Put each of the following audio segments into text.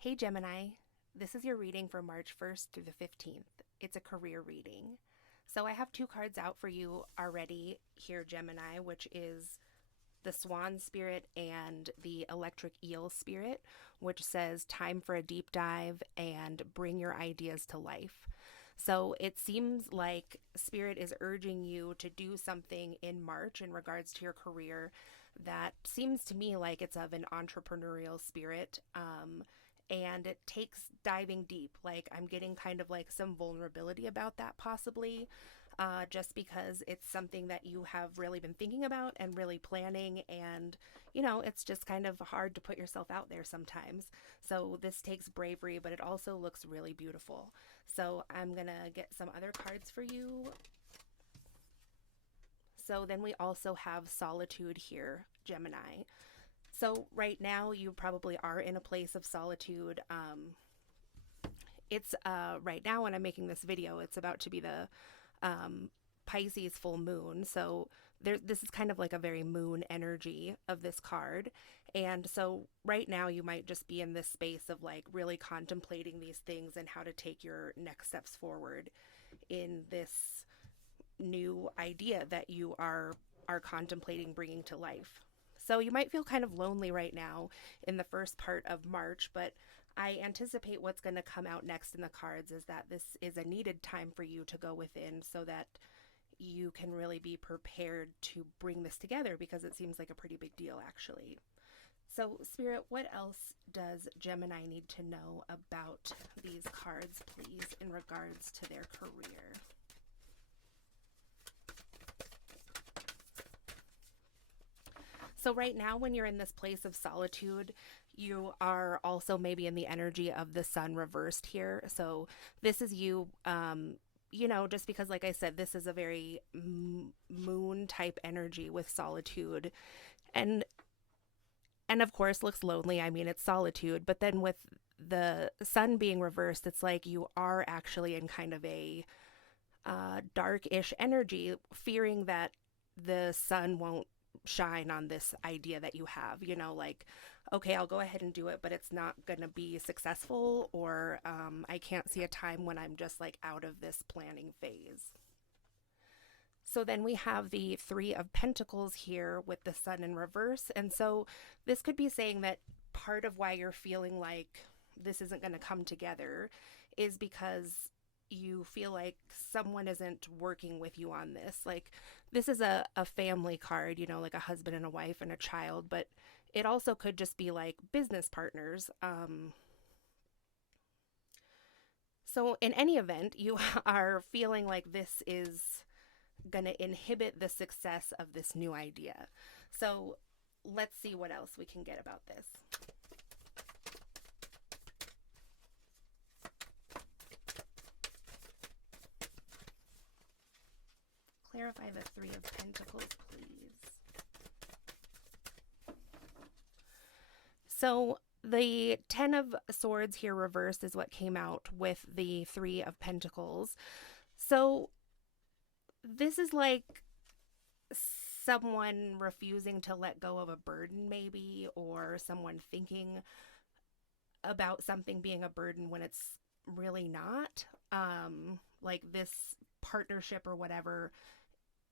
Hey Gemini, this is your reading for March 1st through the 15th. It's a career reading. So I have two cards out for you already here, Gemini, which is the Swan Spirit and the Electric Eel Spirit, which says time for a deep dive and bring your ideas to life. So it seems like Spirit is urging you to do something in March in regards to your career that seems to me like it's of an entrepreneurial spirit. And it takes diving deep. Like, I'm getting kind of like some vulnerability about that, possibly, just because it's something that you have really been thinking about and really planning. And, it's just kind of hard to put yourself out there sometimes. So, this takes bravery, but it also looks really beautiful. So, I'm going to get some other cards for you. So, then we also have solitude here, Gemini. So, right now, you probably are in a place of solitude. It's right now, when I'm making this video, it's about to be the Pisces full moon. So, this is kind of like a very moon energy of this card. And so, right now, you might just be in this space of like really contemplating these things and how to take your next steps forward in this new idea that you are contemplating bringing to life. So you might feel kind of lonely right now in the first part of March, but I anticipate what's going to come out next in the cards is that this is a needed time for you to go within so that you can really be prepared to bring this together, because it seems like a pretty big deal, actually. So, Spirit, what else does Gemini need to know about these cards, please, in regards to their career? So, right now, when you're in this place of solitude, you are also maybe in the energy of the sun reversed here. So, this is you, just because, like I said, this is a very moon type energy with solitude. And of course looks lonely. I mean, it's solitude, but then with the sun being reversed, it's like you are actually in kind of a dark-ish energy, fearing that the sun won't shine on this idea that you have, like, okay, I'll go ahead and do it, but it's not going to be successful, or I can't see a time when I'm just like out of this planning phase. So then we have the Three of Pentacles here with the Sun in reverse. And so this could be saying that part of why you're feeling like this isn't going to come together is because you feel like someone isn't working with you on this. Like, this is a family card, like a husband and a wife and a child, but it also could just be like business partners. So in any event, you are feeling like this is going to inhibit the success of this new idea. So let's see what else we can get about this. Clarify the Three of Pentacles, please. So the Ten of Swords here reversed is what came out with the Three of Pentacles. So this is like someone refusing to let go of a burden, maybe, or someone thinking about something being a burden when it's really not. Like this partnership or whatever,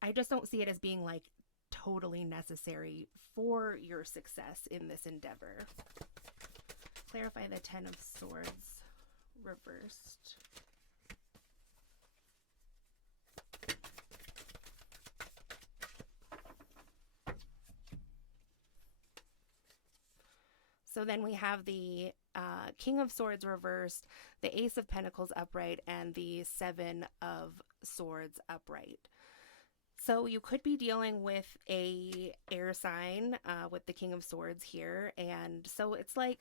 I just don't see it as being like totally necessary for your success in this endeavor. Clarify the Ten of Swords reversed. So then we have the King of Swords reversed, the Ace of Pentacles upright, and the Seven of Swords upright. So you could be dealing with a air sign with the King of Swords here. And so it's like,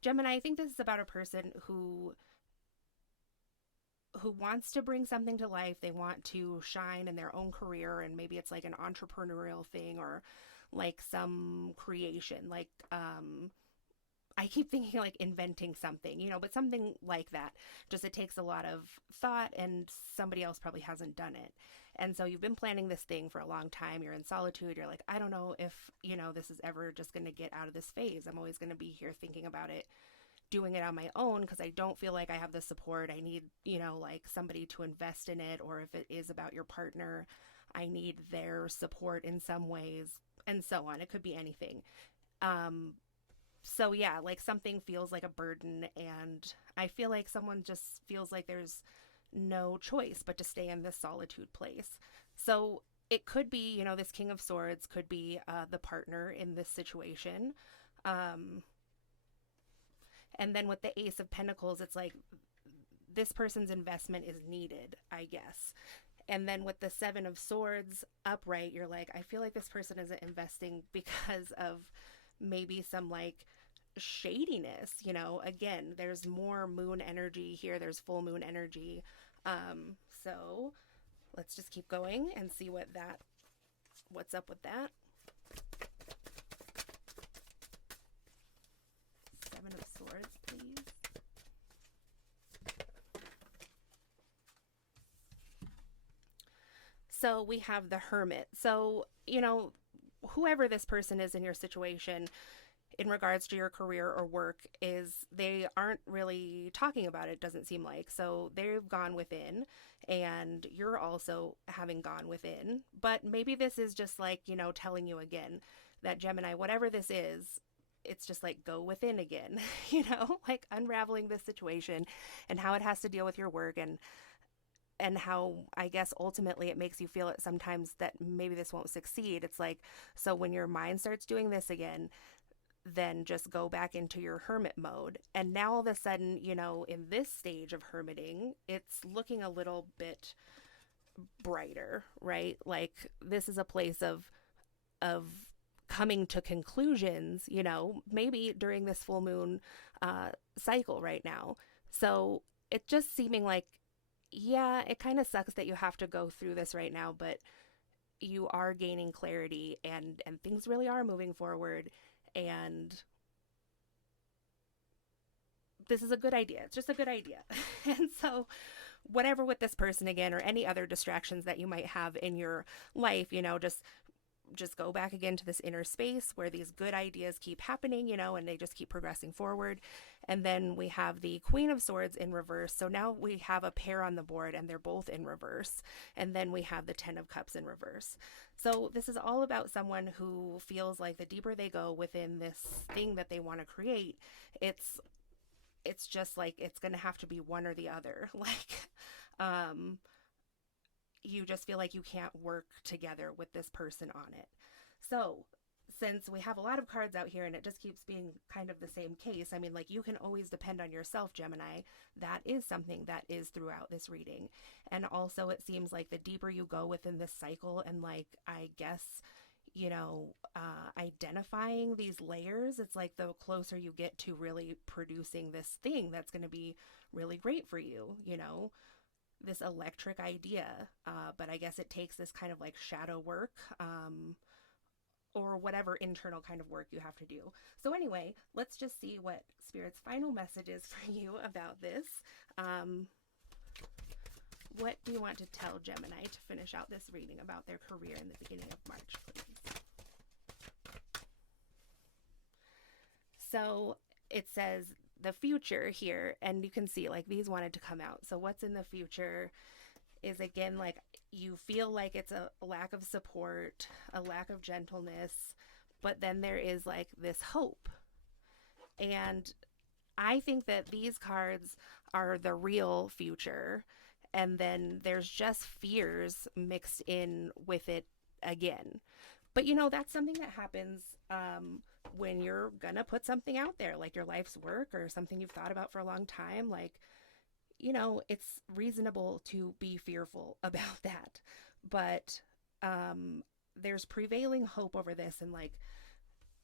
Gemini, I think this is about a person who wants to bring something to life. They want to shine in their own career, and maybe it's like an entrepreneurial thing or like some creation. Like, I keep thinking like inventing something, but something like that. Just it takes a lot of thought, and somebody else probably hasn't done it. And so you've been planning this thing for a long time. You're in solitude. You're like, I don't know if, this is ever just going to get out of this phase. I'm always going to be here thinking about it. doing it on my own because I don't feel like I have the support. I need, like somebody to invest in it, or if it is about your partner, I need their support in some ways, and so on. It could be anything. Um, so yeah, like something feels like a burden, and I feel like someone just feels like there's no choice but to stay in this solitude place. So it could be, this King of Swords could be the partner in this situation. Um, and then with the Ace of Pentacles, it's like this person's investment is needed, I guess. And then with the Seven of Swords upright, you're like, I feel like this person isn't investing because of maybe some like shadiness. Again, there's more moon energy here, there's full moon energy. So let's just keep going and see what's up with that. Seven of Swords, please. So we have the Hermit. So, whoever this person is in your situation, in regards to your career or work, is they aren't really talking about it, doesn't seem like. So they've gone within, and you're also having gone within. But maybe this is just like, telling you again that Gemini, whatever this is, it's just like go within again, like unraveling this situation and how it has to deal with your work, and how I guess ultimately it makes you feel it sometimes that maybe this won't succeed. It's like, so when your mind starts doing this again, then just go back into your hermit mode. And now all of a sudden, in this stage of hermiting, it's looking a little bit brighter, right? Like this is a place of coming to conclusions, maybe during this full moon cycle right now. So it's just seeming like, yeah, it kind of sucks that you have to go through this right now, but you are gaining clarity, and things really are moving forward, and this is a good idea. It's just a good idea. And so whatever with this person again, or any other distractions that you might have in your life, just go back again to this inner space where these good ideas keep happening, and they just keep progressing forward. And then we have the Queen of Swords in reverse. So now we have a pair on the board and they're both in reverse. And then we have the Ten of Cups in reverse. So this is all about someone who feels like the deeper they go within this thing that they want to create, it's just like it's going to have to be one or the other. Like, you just feel like you can't work together with this person on it. So since we have a lot of cards out here and it just keeps being kind of the same case, I mean, like, you can always depend on yourself, Gemini. That is something that is throughout this reading. And also it seems like the deeper you go within this cycle, and like, I guess, identifying these layers, it's like the closer you get to really producing this thing that's going to be really great for you, this electric idea. But I guess it takes this kind of like shadow work, or whatever internal kind of work you have to do. So anyway, let's just see what Spirit's final message is for you about this. What do you want to tell Gemini to finish out this reading about their career in the beginning of March, please? So it says the future here, and you can see like these wanted to come out. So what's in the future is, again, like, you feel like it's a lack of support, a lack of gentleness, but then there is like this hope. And I think that these cards are the real future, and then there's just fears mixed in with it again. But that's something that happens when you're gonna put something out there, like your life's work or something you've thought about for a long time. Like, it's reasonable to be fearful about that. But there's prevailing hope over this. And like,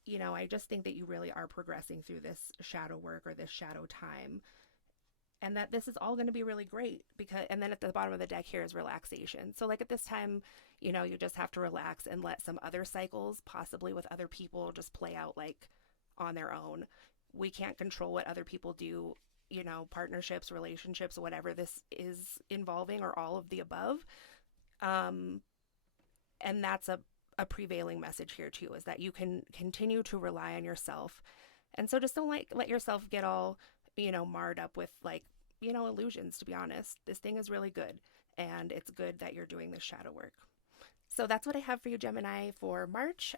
I just think that you really are progressing through this shadow work or this shadow time. And that this is all going to be really great, because, and then at the bottom of the deck here is relaxation. So like at this time, you just have to relax and let some other cycles, possibly with other people, just play out like on their own. We can't control what other people do, partnerships, relationships, whatever this is involving, or all of the above. And that's a prevailing message here too, is that you can continue to rely on yourself. And so just don't let yourself get all marred up with like, illusions, to be honest. This thing is really good, and it's good that you're doing this shadow work. So that's what I have for you, Gemini, for March.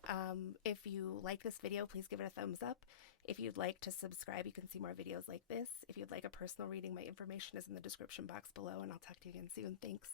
If you like this video, please give it a thumbs up. If you'd like to subscribe, you can see more videos like this. If you'd like a personal reading, my information is in the description box below, and I'll talk to you again soon. Thanks.